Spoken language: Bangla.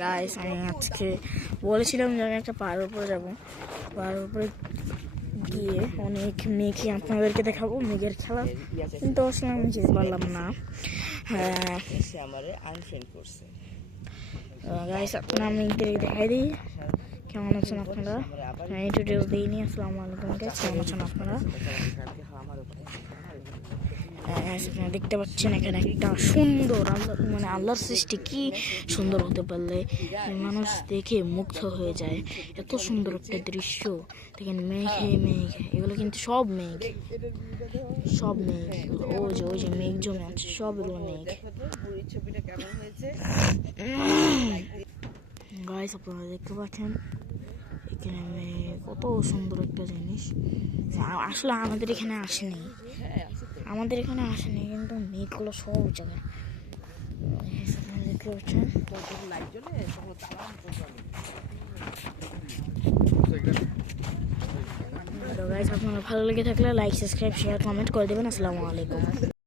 গাইস আমি আজকে বলেছিলাম যে আমি একটা পাহাড়ের উপরে যাবো। পাহাড়ের উপরে গিয়ে অনেক মেঘে আপনাদেরকে দেখাবো, মেঘের খেলা, কিন্তু আসলে আমি যেতে পারলাম না। গাইস এখন আমি দেখাই দিই কেমন আছেন আপনারা। ইন্ট্রোডিউস দিইনি। আসসালামু আলাইকুম গাইস, কেমন আছেন আপনারা? আপনারা দেখতে পাচ্ছেন এখানে একটা সুন্দর আল্লাহর সৃষ্টি কি সুন্দর হতে পারলে মানুষ দেখে মুগ্ধ হয়ে যায়। এত সুন্দর একটা দৃশ্য দেখেন, মেঘে মেঘ, এগুলো কিন্তু সব মেঘ, সব মেঘ। ওই যে মেঘ জমে আছে, সব এগুলো মেঘ। গাইস আপনারা দেখতে পাচ্ছেন এখানে কত সুন্দর একটা জিনিস। আসলে আমাদের এখানে আসেনি, কিন্তু মেঘগুলো সব জায়গায় দেখতে পাচ্ছেন। আপনারা ভালো লেগে থাকলে লাইক, সাবস্ক্রাইব, শেয়ার, কমেন্ট করে দেবেন। আসসালামু আলাইকুম।